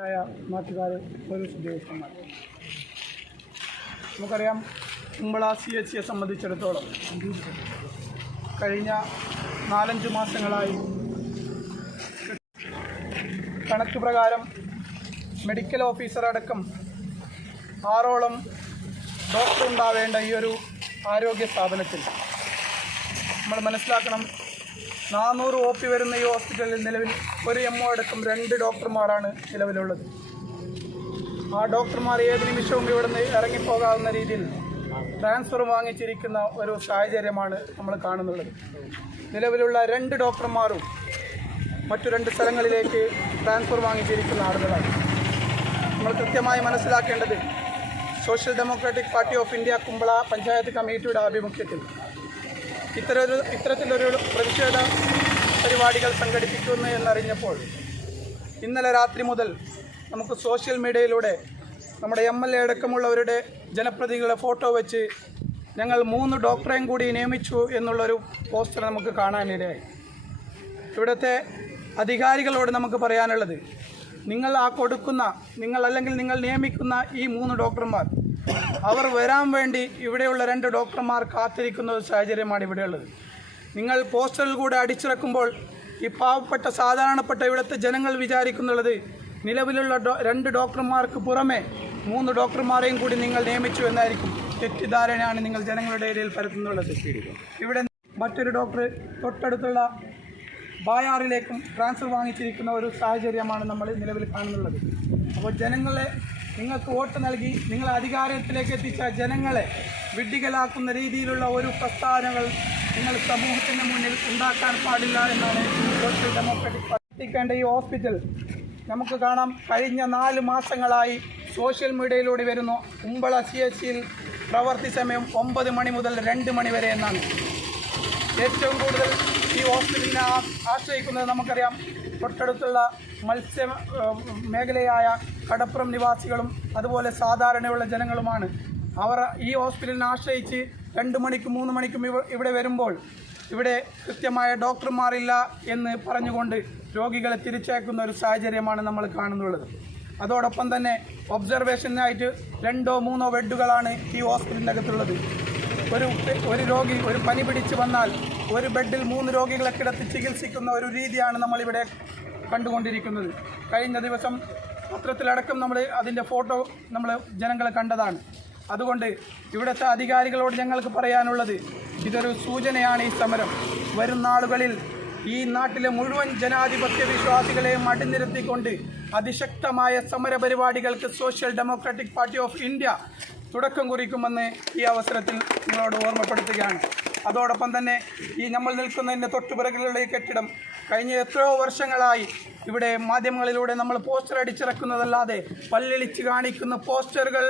നാട്ടുകാർ പോലീസ് ഉദ്യോഗസ്ഥന്മാർ നമുക്കറിയാം, കുമ്പള CHCയെ സംബന്ധിച്ചിടത്തോളം കഴിഞ്ഞ 4-5 മാസങ്ങളായി കണക്ക് പ്രകാരം മെഡിക്കൽ ഓഫീസർ അടക്കം 6ഓളം ഡോക്ടർ ഉണ്ടാവേണ്ട ഈ ഒരു ആരോഗ്യ സ്ഥാപനത്തിൽ നമ്മൾ മനസ്സിലാക്കണം, 400 OP വരുന്ന ഈ ഹോസ്പിറ്റലിൽ നിലവിൽ ഒരു MO അടക്കം 2 ഡോക്ടർമാരാണ് നിലവിലുള്ളത്. ആ ഡോക്ടർമാർ ഏത് നിമിഷവും ഇവിടുന്ന് ഇറങ്ങിപ്പോകാവുന്ന രീതിയിൽ ട്രാൻസ്ഫർ വാങ്ങിച്ചിരിക്കുന്ന ഒരു സാഹചര്യമാണ് നമ്മൾ കാണുന്നുള്ളത്. നിലവിലുള്ള 2 ഡോക്ടർമാരും മറ്റു 2 സ്ഥലങ്ങളിലേക്ക് ട്രാൻസ്ഫർ വാങ്ങിച്ചിരിക്കുന്ന ആളുകളാണ്. നമ്മൾ കൃത്യമായി മനസ്സിലാക്കേണ്ടത്, Social democratic party of India Kumbla panchayat കമ്മിറ്റിയുടെ ആഭിമുഖ്യത്തിൽ ഇത്തരത്തിലൊരു പ്രതിഷേധ പരിപാടികൾ സംഘടിപ്പിക്കുന്നു എന്നറിഞ്ഞപ്പോൾ ഇന്നലെ രാത്രി മുതൽ നമുക്ക് സോഷ്യൽ മീഡിയയിലൂടെ നമ്മുടെ MLA അടക്കമുള്ളവരുടെ ജനപ്രതിനിധികളെ ഫോട്ടോ വെച്ച് ഞങ്ങൾ 3 ഡോക്ടറെയും കൂടി നിയമിച്ചു എന്നുള്ളൊരു പോസ്റ്റർ നമുക്ക് കാണാനിടയായി. ഇവിടുത്തെ അധികാരികളോട് നമുക്ക് പറയാനുള്ളത്, നിങ്ങൾ നിങ്ങൾ നിയമിക്കുന്ന ഈ 3 ഡോക്ടർമാർ അവർ വരാൻ വേണ്ടി ഇവിടെയുള്ള 2 ഡോക്ടർമാർ കാത്തിരിക്കുന്ന ഒരു സാഹചര്യമാണ് ഇവിടെയുള്ളത്. നിങ്ങൾ പോസ്റ്ററിൽ കൂടെ അടിച്ചിറക്കുമ്പോൾ ഈ പാവപ്പെട്ട സാധാരണപ്പെട്ട ഇവിടുത്തെ ജനങ്ങൾ വിചാരിക്കുന്നുള്ളത്, നിലവിലുള്ള 2 ഡോക്ടർമാർക്ക് പുറമെ 3 ഡോക്ടർമാരെയും കൂടി നിങ്ങൾ നിയമിച്ചു എന്നായിരിക്കും. തെറ്റിദ്ധാരണയാണ് നിങ്ങൾ ജനങ്ങളുടെ ഇടയിൽ പരത്തുന്നുള്ളത്. ഇവിടെ മറ്റൊരു ഡോക്ടർ തൊട്ടടുത്തുള്ള ബായാറിലേക്കും ട്രാൻസ്ഫർ വാങ്ങിച്ചിരിക്കുന്ന ഒരു സാഹചര്യമാണ് നമ്മൾ നിലവിൽ കാണുന്നുള്ളത്. അപ്പോൾ നിങ്ങൾക്ക് വോട്ട് നൽകി നിങ്ങളെ അധികാരത്തിലേക്ക് എത്തിച്ച ജനങ്ങളെ വിഡ്ഢികളാക്കുന്ന രീതിയിലുള്ള ഒരു പ്രസ്താവനകൾ നിങ്ങൾ സമൂഹത്തിന് മുന്നിൽ ഉണ്ടാക്കാൻ പാടില്ല എന്നാണ് സോഷ്യൽ ഡെമോക്രാറ്റിക് പ്രവർത്തിക്കേണ്ട ഈ ഹോസ്പിറ്റൽ നമുക്ക് കാണാം. കഴിഞ്ഞ 4 മാസങ്ങളായി സോഷ്യൽ മീഡിയയിലൂടെ വരുന്നു, കുമ്പള CHCയിൽ പ്രവൃത്തി സമയം 9 മണി മുതൽ 2 മണി വരെ എന്നാണ്. ഏറ്റവും കൂടുതൽ ഈ ഹോസ്പിറ്റലിനെ ആശ്രയിക്കുന്നത് നമുക്കറിയാം, തൊട്ടടുത്തുള്ള മത്സ്യ മേഖലയായ കടപ്പുറം നിവാസികളും അതുപോലെ സാധാരണയുള്ള ജനങ്ങളുമാണ്. അവർ ഈ ഹോസ്പിറ്റലിനെ ആശ്രയിച്ച് 2 മണിക്കും 3 മണിക്കും ഇവിടെ വരുമ്പോൾ ഇവിടെ കൃത്യമായ ഡോക്ടർമാരില്ല എന്ന് പറഞ്ഞുകൊണ്ട് രോഗികളെ തിരിച്ചയക്കുന്ന ഒരു സാഹചര്യമാണ് നമ്മൾ കാണുന്നുള്ളത്. അതോടൊപ്പം തന്നെ ഒബ്സർവേഷനായിട്ട് 2ഓ 3ഓ ബെഡുകളാണ് ഈ ഹോസ്പിറ്റലിൻ്റെ അകത്തുള്ളത്. ഒരു രോഗി ഒരു പനി പിടിച്ച് വന്നാൽ ഒരു ബെഡിൽ 3 രോഗികളെ കിടത്തി ചികിത്സിക്കുന്ന ഒരു രീതിയാണ് നമ്മളിവിടെ കണ്ടുകൊണ്ടിരിക്കുന്നത്. കഴിഞ്ഞ ദിവസം പത്രത്തിലടക്കം നമ്മൾ അതിൻ്റെ ഫോട്ടോ നമ്മൾ ജനങ്ങളെ കണ്ടതാണ്. അതുകൊണ്ട് ഇവിടുത്തെ അധികാരികളോട് ഞങ്ങൾക്ക് പറയാനുള്ളത്, ഇതൊരു സൂചനയാണ് ഈ സമരം. വരും നാളുകളിൽ ഈ നാട്ടിലെ മുഴുവൻ ജനാധിപത്യ വിശ്വാസികളെയും അടിനിരത്തിക്കൊണ്ട് അതിശക്തമായ സമര പരിപാടികൾക്ക് social democratic party of India തുടക്കം കുറിക്കുമെന്ന് ഈ അവസരത്തിൽ നിങ്ങളോട് ഓർമ്മപ്പെടുത്തുകയാണ്. അതോടൊപ്പം തന്നെ ഈ നമ്മൾ നിൽക്കുന്നതിൻ്റെ തൊട്ടുപിറകിലുള്ള ഈ കെട്ടിടം കഴിഞ്ഞ എത്രയോ വർഷങ്ങളായി ഇവിടെ മാധ്യമങ്ങളിലൂടെ നമ്മൾ പോസ്റ്റർ അടിച്ചിറക്കുന്നതല്ലാതെ പല്ലിളിച്ച് കാണിക്കുന്ന പോസ്റ്ററുകൾ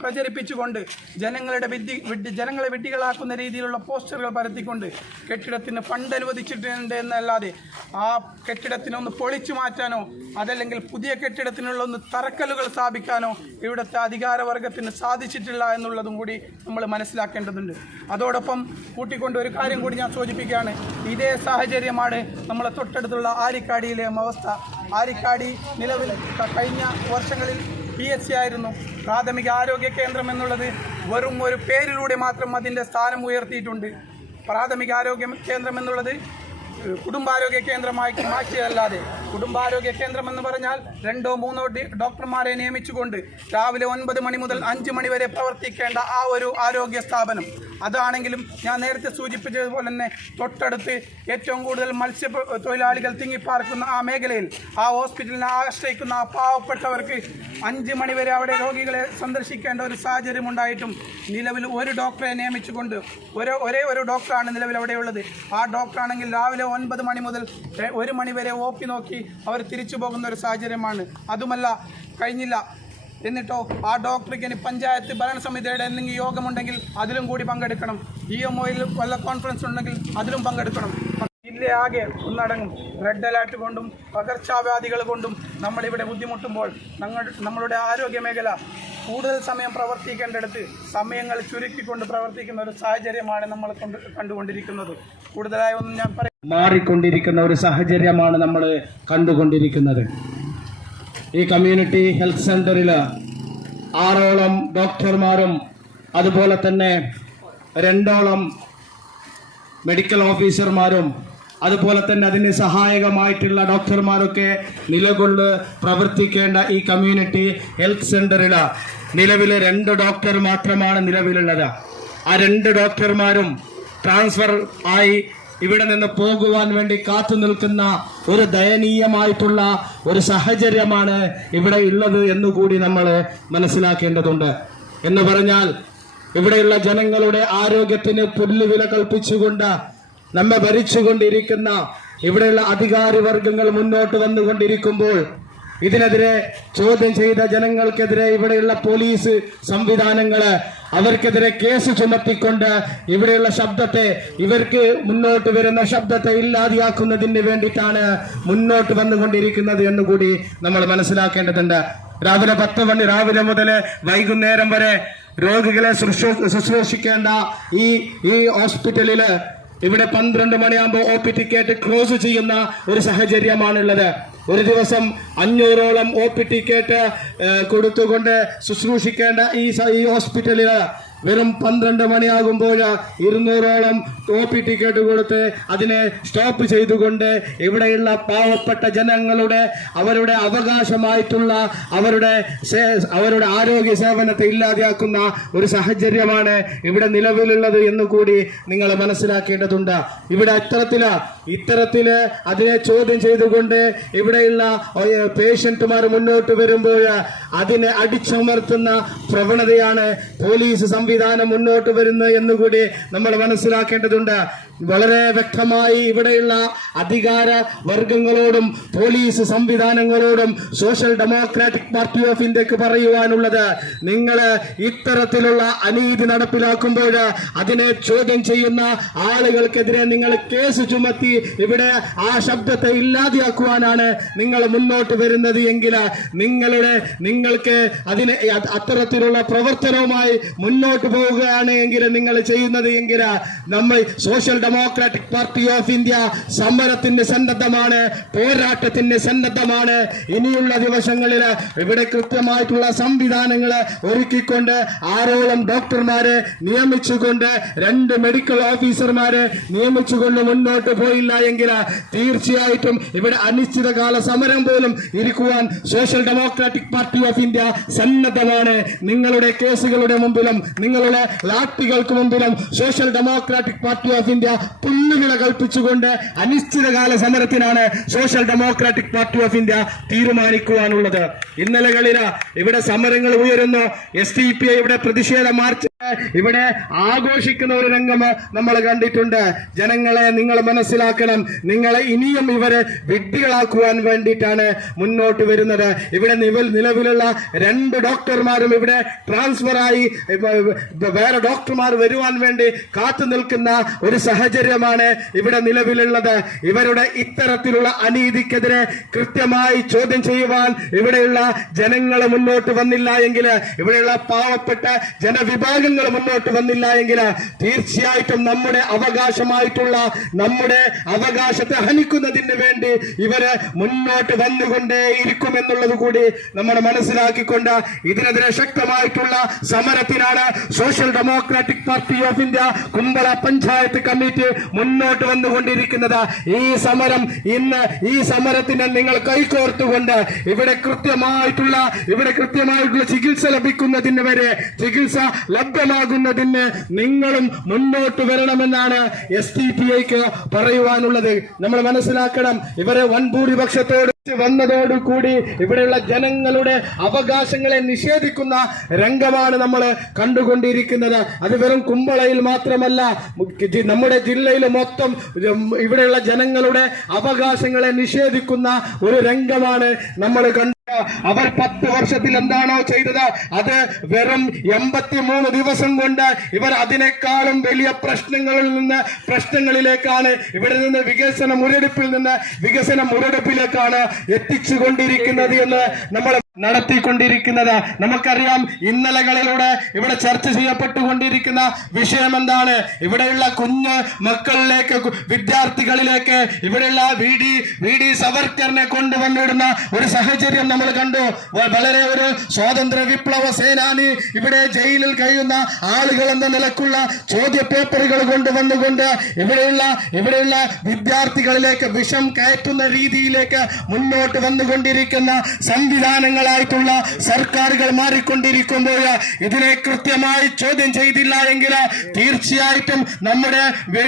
പ്രചരിപ്പിച്ചുകൊണ്ട് ജനങ്ങളെ വിഡ്ഢികളാക്കുന്ന രീതിയിലുള്ള പോസ്റ്ററുകൾ പരത്തിക്കൊണ്ട് കെട്ടിടത്തിന് ഫണ്ട് അനുവദിച്ചിട്ടുണ്ട് എന്നല്ലാതെ ആ കെട്ടിടത്തിനൊന്ന് പൊളിച്ചു മാറ്റാനോ അതല്ലെങ്കിൽ പുതിയ കെട്ടിടത്തിനുള്ള തറക്കല്ലുകൾ സ്ഥാപിക്കാനോ ഇവിടുത്തെ അധികാരവർഗത്തിന് സാധിച്ചിട്ടില്ല എന്നുള്ളതും കൂടി നമ്മൾ മനസ്സിലാക്കേണ്ടതുണ്ട്. അതോടൊപ്പം കൂട്ടിക്കൊണ്ട് ഒരു കാര്യം കൂടി ഞാൻ സൂചിപ്പിക്കുകയാണ്. ഇതേ സാഹചര്യമാണ് നമ്മളെ തൊട്ടടുത്തുള്ള ആരിക്കാടിയിലെ അവസ്ഥ. ആരിക്കാടി നിലവിൽ കഴിഞ്ഞ വർഷങ്ങളിൽ PHC ആയിരുന്നു. പ്രാഥമിക ആരോഗ്യ കേന്ദ്രം എന്നുള്ളത് വെറും ഒരു പേരിലൂടെ മാത്രം അതിൻ്റെ സ്ഥാനം ഉയർത്തിയിട്ടുണ്ട്. പ്രാഥമിക ആരോഗ്യ കേന്ദ്രം എന്നുള്ളത് കുടുംബാരോഗ്യ കേന്ദ്രമായി മാറ്റിയതല്ലാതെ, കുടുംബാരോഗ്യ കേന്ദ്രം എന്ന് പറഞ്ഞാൽ 2ഓ 3ഓ ഡോക്ടർമാരെ നിയമിച്ചുകൊണ്ട് രാവിലെ 9 മണി മുതൽ 5 മണി വരെ പ്രവർത്തിക്കേണ്ട ആ ഒരു ആരോഗ്യ സ്ഥാപനം അതാണെങ്കിലും ഞാൻ നേരത്തെ സൂചിപ്പിച്ചതുപോലെ തന്നെ തൊട്ടടുത്ത് ഏറ്റവും കൂടുതൽ മത്സ്യ തൊഴിലാളികൾ തിങ്ങിപ്പാർക്കുന്ന ആ മേഖലയിൽ ആ ഹോസ്പിറ്റലിനെ ആശ്രയിക്കുന്ന ആ പാവപ്പെട്ടവർക്ക് 5 മണി വരെ അവിടെ രോഗികളെ സന്ദർശിക്കേണ്ട ഒരു സാഹചര്യം ഉണ്ടായിട്ടും നിലവിൽ ഒരു ഡോക്ടറെ നിയമിച്ചുകൊണ്ട് ഒരേ ഒരു ഡോക്ടറാണ് നിലവിൽ അവിടെയുള്ളത്. ആ ഡോക്ടറാണെങ്കിൽ രാവിലെ 9 മണി മുതൽ 1 മണി വരെ OP നോക്കി അവർ തിരിച്ചു പോകുന്ന ഒരു സാഹചര്യമാണ്. അതുമല്ല, കഴിഞ്ഞില്ല എന്നിട്ടോ ആ ഡോക്ടർക്ക് ഇനി പഞ്ചായത്ത് ഭരണസമിതിയുടെ എന്തെങ്കിലും യോഗമുണ്ടെങ്കിൽ അതിലും കൂടി പങ്കെടുക്കണം. EMOയിൽ വല്ല കോൺഫറൻസ് ഉണ്ടെങ്കിൽ അതിലും പങ്കെടുക്കണം. ജില്ലയാകെ ഒന്നടങ്ങും. റെഡ് അലേർട്ട് കൊണ്ടും പകർച്ചവ്യാധികൾ കൊണ്ടും നമ്മളിവിടെ ബുദ്ധിമുട്ടുമ്പോൾ നമ്മളുടെ ആരോഗ്യ മേഖല കൂടുതൽ സമയം പ്രവർത്തിക്കേണ്ടടുത്ത് സമയങ്ങൾ ചുരുക്കിക്കൊണ്ട് പ്രവർത്തിക്കുന്ന ഒരു സാഹചര്യമാണ് നമ്മൾ കണ്ടുകൊണ്ടിരിക്കുന്നത്. കൂടുതലായി ഒന്നും ഞാൻ മാറിക്കൊണ്ടിരിക്കുന്ന ഒരു സാഹചര്യമാണ് നമ്മൾ കണ്ടുകൊണ്ടിരിക്കുന്നത്. ഈ കമ്മ്യൂണിറ്റി ഹെൽത്ത് സെന്ററിൽ 6ഓളം ഡോക്ടർമാരും അതുപോലെ തന്നെ 2ഓളം മെഡിക്കൽ ഓഫീസർമാരും അതുപോലെ തന്നെ അതിന് സഹായകമായിട്ടുള്ള ഡോക്ടർമാരൊക്കെ നിലകൊള്ള് പ്രവർത്തിക്കേണ്ട ഈ കമ്മ്യൂണിറ്റി ഹെൽത്ത് സെന്ററിൽ നിലവിലെ 2 ഡോക്ടർ മാത്രമാണ് നിലവിലുള്ളത്. ആ 2 ഡോക്ടർമാരും ട്രാൻസ്ഫർ ആയി ഇവിടെ നിന്ന് പോകുവാൻ വേണ്ടി കാത്തു നിൽക്കുന്ന ഒരു ദയനീയമായിട്ടുള്ള ഒരു സാഹചര്യമാണ് ഇവിടെ ഉള്ളത് എന്നുകൂടി നമ്മൾ മനസ്സിലാക്കേണ്ടതുണ്ട്. എന്ന് പറഞ്ഞാൽ ഇവിടെയുള്ള ജനങ്ങളുടെ ആരോഗ്യത്തിന് പുല്ലുവില കൽപ്പിച്ചുകൊണ്ട് നമ്മെ ഭരിച്ചുകൊണ്ടിരിക്കുന്ന ഇവിടെയുള്ള അധികാരി വർഗങ്ങൾ മുന്നോട്ട് വന്നുകൊണ്ടിരിക്കുമ്പോൾ ഇതിനെതിരെ ചോദ്യം ചെയ്ത ജനങ്ങൾക്കെതിരെ ഇവിടെയുള്ള പോലീസ് സംവിധാനങ്ങള് അവർക്കെതിരെ കേസ് ചുമത്തിക്കൊണ്ട് ഇവിടെയുള്ള ശബ്ദത്തെ, ഇവർക്ക് മുന്നോട്ട് വരുന്ന ശബ്ദത്തെ ഇല്ലാതെയാക്കുന്നതിന് വേണ്ടിയിട്ടാണ് മുന്നോട്ട് വന്നുകൊണ്ടിരിക്കുന്നത് എന്നുകൂടി നമ്മൾ മനസ്സിലാക്കേണ്ടതുണ്ട്. രാവിലെ 10 മണി രാവിലെ മുതൽ വൈകുന്നേരം വരെ രോഗികളെ ശുശ്രൂഷിക്കേണ്ട ഈ ഹോസ്പിറ്റലില് ഇവിടെ 12 മണിയാകുമ്പോൾ OP ടിക്കറ്റ് ക്ലോസ് ചെയ്യുന്ന ഒരു സാഹചര്യമാണുള്ളത്. ഒരു ദിവസം 500ഓളം OP ടിക്കറ്റ് കൊടുത്തുകൊണ്ട് ശുശ്രൂഷിക്കേണ്ട ഈ ഹോസ്പിറ്റലില് വെറും 12 മണിയാകുമ്പോൾ 200ഓളം OP ടിക്കറ്റ് കൊടുത്ത് അതിനെ സ്റ്റോപ്പ് ചെയ്തുകൊണ്ട് ഇവിടെയുള്ള പാവപ്പെട്ട ജനങ്ങളുടെ അവരുടെ അവകാശമായിട്ടുള്ള അവരുടെ ആരോഗ്യ സേവനത്തെ ഇല്ലാതെയാക്കുന്ന ഒരു സാഹചര്യമാണ് ഇവിടെ നിലവിലുള്ളത് എന്നുകൂടി നിങ്ങൾ മനസ്സിലാക്കേണ്ടതുണ്ട്. ഇവിടെ ഇത്തരത്തില് അതിനെ ചോദ്യം ചെയ്തുകൊണ്ട് ഇവിടെയുള്ള പേഷ്യന്റുമാർ മുന്നോട്ട് വരുമ്പോൾ അതിനെ അടിച്ചമർത്തുന്ന പ്രവണതയാണ് പോലീസ് സംവിധാനം മുന്നോട്ട് വരുന്നത് എന്നുകൂടി നമ്മൾ മനസ്സിലാക്കേണ്ടതുണ്ട്. വളരെ വ്യക്തമായി ഇവിടെയുള്ള അധികാര വർഗങ്ങളോടും പോലീസ് സംവിധാനങ്ങളോടും സോഷ്യൽ ഡെമോക്രാറ്റിക് പാർട്ടി ഓഫ് ഇന്ത്യക്ക് പറയുവാനുള്ളത്, നിങ്ങൾ ഇത്തരത്തിലുള്ള അനീതി നടപ്പിലാക്കുമ്പോൾ അതിനെ ചോദ്യം ചെയ്യുന്ന ആളുകൾക്കെതിരെ നിങ്ങൾ കേസ് ചുമത്തി ഇവിടെ ആ ശബ്ദത്തെ ഇല്ലാതെയാക്കുവാനാണ് നിങ്ങൾ മുന്നോട്ട് വരുന്നത് എങ്കിൽ നിങ്ങൾക്ക് അതിനെ അത്തരത്തിലുള്ള പ്രവർത്തനവുമായി മുന്നോട്ട് പോവുകയാണ് എങ്കിൽ നിങ്ങൾ ചെയ്യുന്നത് എങ്കിൽ നമ്മൾ social democratic party of India സമരത്തിന് സന്നദ്ധമാണ്, പോരാട്ടത്തിന് സന്നദ്ധമാണ്. ഇനിയുള്ള ദിവസങ്ങളിൽ ഇവിടെ കൃത്യമായിട്ടുള്ള സംവിധാനങ്ങൾ ഒരുക്കിക്കൊണ്ട് 6ഓളം ഡോക്ടർമാരെ നിയമിച്ചുകൊണ്ട് 2 മെഡിക്കൽ ഓഫീസർമാരെ നിയമിച്ചുകൊണ്ട് മുന്നോട്ട് പോയില്ല എങ്കിൽ തീർച്ചയായിട്ടും ഇവിടെ അനിശ്ചിതകാല സമരം പോലും ഇരിക്കുവാൻ social democratic party of India സന്നദ്ധമാണ്. നിങ്ങളുടെ കേസുകളുടെ മുമ്പിലും നിങ്ങളുടെ ലാത്തികൾക്ക് മുമ്പിലും social democratic party of India പുല്ലുവില കൽപ്പിച്ചുകൊണ്ട് അനിശ്ചിതകാല സമരത്തിനാണ് social democratic party of India തീരുമാനിക്കുവാനുള്ളത്. ഇന്നലകളിൽ ഇവിടെ സമരങ്ങൾ ഉയരുന്നു. SDPI ഇവിടെ പ്രതിഷേധ മാർച്ച് ഇവിടെ ആഘോഷിക്കുന്ന ഒരു രംഗം നമ്മൾ കണ്ടിട്ടുണ്ട്. ജനങ്ങളെ നിങ്ങൾ മനസ്സിലാക്കണം, നിങ്ങളെ ഇനിയും ഇവരെ വിഡ്ഢികളാക്കുവാൻ വേണ്ടിയിട്ടാണ് മുന്നോട്ട് വരുന്നത്. ഇവിടെ നിലവിലുള്ള 2 ഡോക്ടർമാരും ഇവിടെ ട്രാൻസ്ഫറായി വേറെ ഡോക്ടർമാർ വരുവാൻ വേണ്ടി കാത്തു നിൽക്കുന്ന ഒരു സാഹചര്യമാണ് ഇവിടെ നിലവിലുള്ളത്. ഇവരുടെ ഇത്തരത്തിലുള്ള അനീതിക്കെതിരെ കൃത്യമായി ചോദ്യം ചെയ്യുവാൻ ഇവിടെയുള്ള ജനങ്ങൾ മുന്നോട്ട് വന്നില്ല എങ്കിൽ, ഇവിടെയുള്ള പാവപ്പെട്ട ജനവിഭാഗങ്ങൾ മുന്നോട്ട് വന്നില്ല എങ്കിൽ തീർച്ചയായിട്ടും നമ്മുടെ അവകാശമായിട്ടുള്ള നമ്മുടെ അവകാശത്തെ ഹനിക്കുന്നതിന് വേണ്ടി ഇവര് മുന്നോട്ട് വന്നുകൊണ്ടേയിരിക്കും എന്നുള്ളത് കൂടി നമ്മൾ മനസ്സിലാക്കിക്കൊണ്ട് ഇതിനെതിരെ ശക്തമായിട്ടുള്ള സമരത്തിനാണ് social democratic party of India Kumbla panchayat committee മുന്നോട്ട് വന്നുകൊണ്ടിരിക്കുന്നത്. ഈ സമരത്തിന് നിങ്ങൾ കൈകോർത്തുകൊണ്ട് ഇവിടെ കൃത്യമായിട്ടുള്ള ചികിത്സ ലഭിക്കുന്നതിന് വരെ ചികിത്സ ലഭ്യമാകുന്നതിന് നിങ്ങളും മുന്നോട്ട് വരണമെന്നാണ് SDPIക്ക് പറയുവാനുള്ളത്. നമ്മൾ മനസ്സിലാക്കണം, ഇവരെ വൻഭൂരിപക്ഷത്തോട് വന്നതോടുകൂടി ഇവിടെയുള്ള ജനങ്ങളുടെ അവകാശങ്ങളെ നിഷേധിക്കുന്ന രംഗമാണ് നമ്മൾ കണ്ടുകൊണ്ടിരിക്കുന്നത്. അത് വെറും കുമ്പളയിൽ മാത്രമല്ല, നമ്മുടെ ജില്ലയിൽ മൊത്തം ഇവിടെയുള്ള ജനങ്ങളുടെ അവകാശങ്ങളെ നിഷേധിക്കുന്ന ഒരു രംഗമാണ് നമ്മൾ കണ്ടത്. അവർ 10 വർഷത്തിൽ എന്താണോ ചെയ്തത് അത് വെറും 83 ദിവസം കൊണ്ട് ഇവർ അതിനേക്കാളും വലിയ പ്രശ്നങ്ങളിലേക്കാണ് ഇവിടെ നിന്ന് വികസന മുരടിപ്പിലേക്കാണ് എത്തിച്ചുകൊണ്ടിരിക്കുന്നത് എന്ന് നമ്മൾ നടത്തിക്കൊണ്ടിരിക്കുന്നത്. നമുക്കറിയാം ഇന്നലകളിലൂടെ ഇവിടെ ചർച്ച ചെയ്യപ്പെട്ടുകൊണ്ടിരിക്കുന്ന വിഷയം എന്താണ്? ഇവിടെയുള്ള കുഞ്ഞ് മക്കളിലേക്ക്, വിദ്യാർത്ഥികളിലേക്ക് ഇവിടെയുള്ള വി ഡി സവർക്കറിനെ കൊണ്ടുവന്നിടുന്ന ഒരു സാഹചര്യം നമ്മൾ കണ്ടു. വളരെ ഒരു സ്വാതന്ത്ര്യ വിപ്ലവ സേനാനി ഇവിടെ ജയിലിൽ കഴിയുന്ന ആളുകൾ എന്ന നിലക്കുള്ള ചോദ്യ പേപ്പറുകൾ കൊണ്ടുവന്നുകൊണ്ട് ഇവിടെയുള്ള വിദ്യാർത്ഥികളിലേക്ക് വിഷം കയറ്റുന്ന രീതിയിലേക്ക് മുന്നോട്ട് വന്നുകൊണ്ടിരിക്കുന്ന സംവിധാനങ്ങളായിട്ടുള്ള സർക്കാരുകൾ മാറിക്കൊണ്ടിരിക്കുമ്പോൾ ഇതിനെ കൃത്യമായി ചോദ്യം ചെയ്തില്ല എങ്കിൽ തീർച്ചയായിട്ടും നമ്മുടെ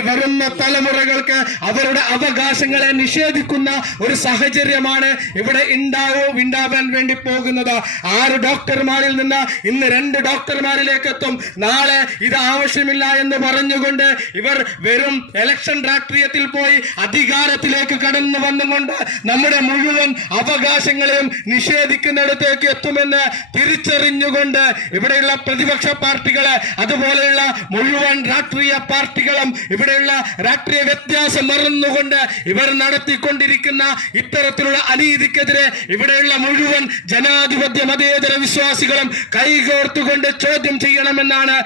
വരുന്ന തലമുറകൾക്ക് അവരുടെ അവകാശങ്ങളെ നിഷേധിക്കുന്ന ഒരു സാഹചര്യമാണ് ഇവിടെ ഉണ്ടാവാൻ വേണ്ടി പോകുന്നത്. 6 ഡോക്ടർമാരിൽ നിന്ന് ഇന്ന് 2 ഡോക്ടർമാരിലേക്ക് എത്തും. നാളെ ഇത് ആവശ്യമില്ല എന്ന് പറഞ്ഞുകൊണ്ട് ഇവർ വെറും ഇലക്ഷൻ രാഷ്ട്രീയത്തിൽ പോയി അധികാരത്തിലേക്ക് കടന്നു വന്നുകൊണ്ട് നമ്മുടെ മുഴുവൻ അവകാശങ്ങളെയും നിഷേധിക്കുന്നിടത്തേക്ക് എത്തുമെന്ന് തിരിച്ചറിഞ്ഞുകൊണ്ട് ഇവിടെയുള്ള പ്രതിപക്ഷ പാർട്ടികളെ, അതുപോലെയുള്ള മുഴുവൻ രാഷ്ട്രീയ പാർട്ടികളും ഇവിടെയുള്ള രാഷ്ട്രീയ വ്യത്യാസം മറന്നുകൊണ്ട് ഇവർ നടത്തിക്കൊണ്ടിരിക്കുന്ന ഇത്തരത്തിലുള്ള അനീതിക്കെതിരെ ഇവിടെയുള്ള മുഴുവൻ ജനാധിപത്യ മതേതര വിശ്വാസികളും കൈകോർത്തുകൊണ്ട് ചോദ്യം ചെയ്യണമെന്നാണ്.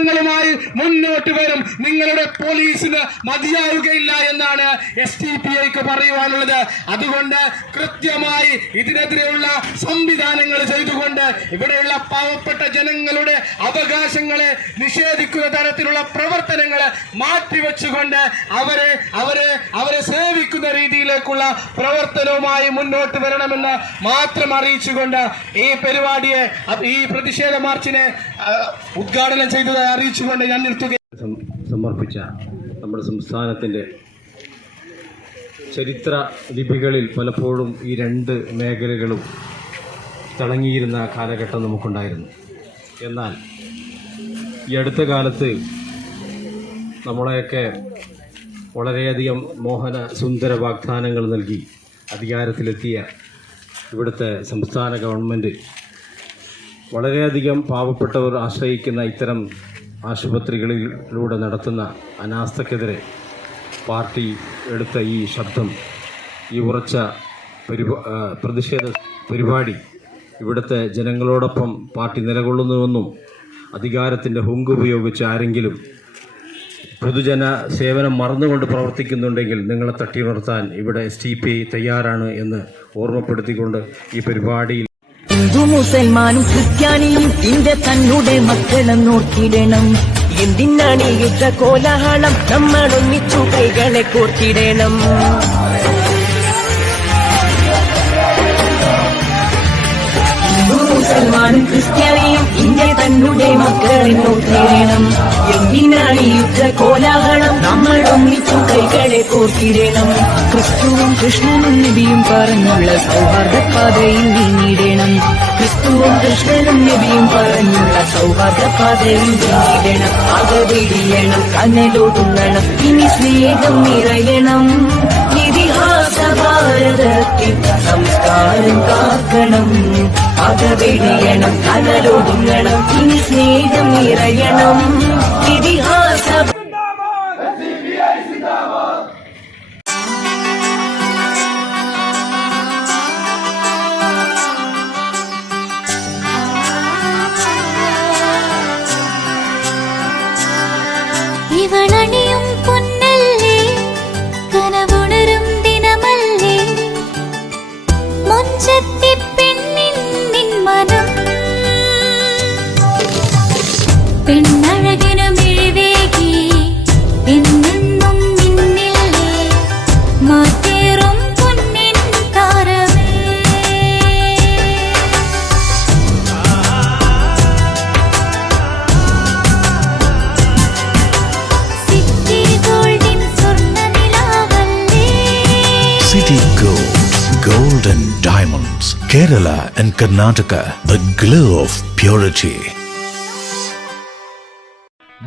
ങ്ങളുമായി മുന്നോട്ട് വരും. നിങ്ങളുടെ പോലീസിന് മതിയാവുകയില്ല എന്നാണ് SDPIക്ക് പറയുവാനുള്ളത്. അതുകൊണ്ട് കൃത്യമായി ഇതിനെതിരെയുള്ള സംവിധാനങ്ങൾ ചെയ്തുകൊണ്ട് ഇവിടെയുള്ള പാവപ്പെട്ട ജനങ്ങളുടെ അവകാശങ്ങളെ നിഷേധിക്കുന്ന തരത്തിലുള്ള പ്രവർത്തനങ്ങൾ മാറ്റിവെച്ചുകൊണ്ട് അവരെ സേവിക്കുന്ന രീതിയിലേക്കുള്ള പ്രവർത്തനവുമായി മുന്നോട്ട് വരണമെന്ന് മാത്രം അറിയിച്ചുകൊണ്ട് ഈ പരിപാടിയെ, ഈ പ്രതിഷേധ മാർച്ചിനെ ഉദ്ഘാടനം ചെയ്തതായി അറിയിച്ചുകൊണ്ട് ഞാൻ നിർത്തുകയാണ്. സമർപ്പിച്ച നമ്മുടെ സംസ്ഥാനത്തിൻ്റെ ചരിത്ര ലിപികളിൽ പലപ്പോഴും ഈ 2 മേഖലകളും തിളങ്ങിയിരുന്ന കാലഘട്ടം നമുക്കുണ്ടായിരുന്നു. എന്നാൽ ഈ അടുത്ത കാലത്ത് നമ്മളെയൊക്കെ വളരെയധികം മോഹന സുന്ദര വാഗ്ദാനങ്ങൾ നൽകി അധികാരത്തിലെത്തിയ ഇവിടുത്തെ സംസ്ഥാന ഗവൺമെൻറ് വളരെയധികം പാവപ്പെട്ടവർ ആശ്രയിക്കുന്ന ഇത്തരം ആശുപത്രികളിലൂടെ നടത്തുന്ന അനാസ്ഥക്കെതിരെ പാർട്ടി എടുത്ത ഈ ശബ്ദം, ഈ ഉറച്ച പ്രതിഷേധ പരിപാടി ഇവിടുത്തെ ജനങ്ങളോടൊപ്പം പാർട്ടി നിലകൊള്ളുന്നുവെന്നും അധികാരത്തിൻ്റെ ഹുങ്ക് ഉപയോഗിച്ച് ആരെങ്കിലും പൊതുജന സേവനം മറന്നുകൊണ്ട് പ്രവർത്തിക്കുന്നുണ്ടെങ്കിൽ നിങ്ങളെ തട്ടിയുണർത്താൻ ഇവിടെ SDPI തയ്യാറാണ് എന്ന് ഓർമ്മപ്പെടുത്തിക്കൊണ്ട് ഈ പരിപാടിയിൽ ഹിന്ദു മുസൽമാനും ക്രിസ്ത്യാനിയും ഇതിന്റെ തന്നെ മക്കളെ നോക്കിയിടണം. എന്തിനാണ് ഈ യുദ്ധ കോലാഹലം? നമ്മൾ ഒന്നിച്ചു കൈകളെ കോർത്തിടണം. മുസൽമാനും ക്രിസ്ത്യാനിയും ഇന്ത്യ തന്നെ മക്കളെ നോക്കിയിടണം. എന്തിനാണ് ഈ യുദ്ധ കോലാഹലം? നമ്മൾ ഒന്നിച്ചു കൈകളെ കോർത്തിടണം. ക്രിസ്തുവും കൃഷ്ണനും നബിയും പറഞ്ഞുള്ള സൗഹാർദ്ദ പാതയിൽ നീങ്ങിടണം. ക്രിസ്തുവും കൃഷ്ണനും നബിയും പറഞ്ഞുള്ള സൗഹാർദ്ദ പാതയിൽ നീങ്ങിടണം. അകവെടിയണം, കനലൊടുങ്ങണം, ഇനി സ്നേഹം നിറയണം. ഇതിഹാസ ഭാരതത്തിൽ സംസ്കാരം കാക്കണം. അകവെടിയണം, കനലൊടുങ്ങണം, ഇനി സ്നേഹം നിറയണം. ഇതിഹാസ ഇവളണിയും പൊന്നല്ലേ, കനവുണരും ദിനമല്ലേ, മുഞ്ചത്തി പെണ്ണിൻ മനം പെണ്ണഴകിനു മിഴിവേകി എന്നെന്നും മിന്നില്ലേ, മാറ്റേറും പൊന്നിൻ താരമേ. സിറ്റി ഗോൾഡിൻ സ്വർണ്ണനിലാവല്ലേ, City Gold and Diamonds, Kerala and Karnataka, the glow of purity.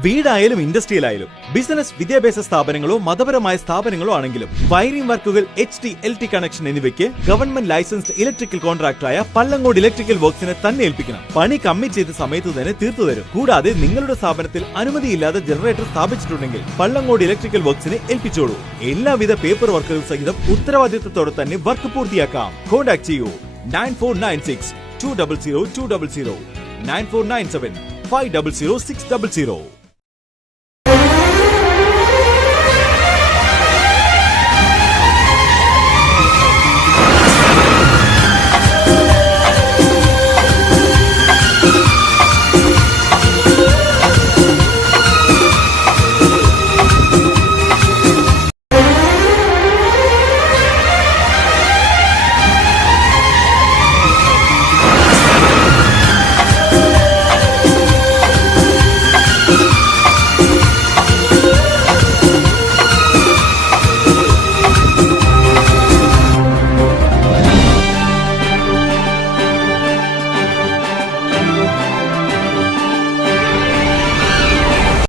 വീടായാലും ഇൻഡസ്ട്രിയലായാലും ബിസിനസ്, വിദ്യാഭ്യാസ സ്ഥാപനങ്ങളോ മതപരമായ സ്ഥാപനങ്ങളോ ആണെങ്കിലും വയറിംഗ് വർക്കുകൾ, HT, LT കണക്ഷൻ എന്നിവയ്ക്ക് ഗവൺമെന്റ് ലൈസൻസ്ഡ് ഇലക്ട്രിക്കൽ കോൺട്രാക്ടറായ പള്ളങ്ങോട് ഇലക്ട്രിക്കൽ വർക്ക്സിനെ തന്നെ ഏൽപ്പിക്കണം. പണി കമ്മിറ്റ് ചെയ്ത സമയത്ത് തന്നെ തീർത്തു തരും. കൂടാതെ നിങ്ങളുടെ സ്ഥാപനത്തിൽ അനുമതിയില്ലാതെ ജനറേറ്റർ സ്ഥാപിച്ചിട്ടുണ്ടെങ്കിൽ പള്ളങ്ങോട് ഇലക്ട്രിക്കൽ വർക്ക്സിനെ ഏൽപ്പിച്ചോളൂ. എല്ലാവിധ പേപ്പർ വർക്കുകൾ സഹിതം ഉത്തരവാദിത്തത്തോടെ തന്നെ വർക്ക് പൂർത്തിയാക്കാം. കോൺടാക്ട് ചെയ്യൂ 9496 200 200, 9497 500 600.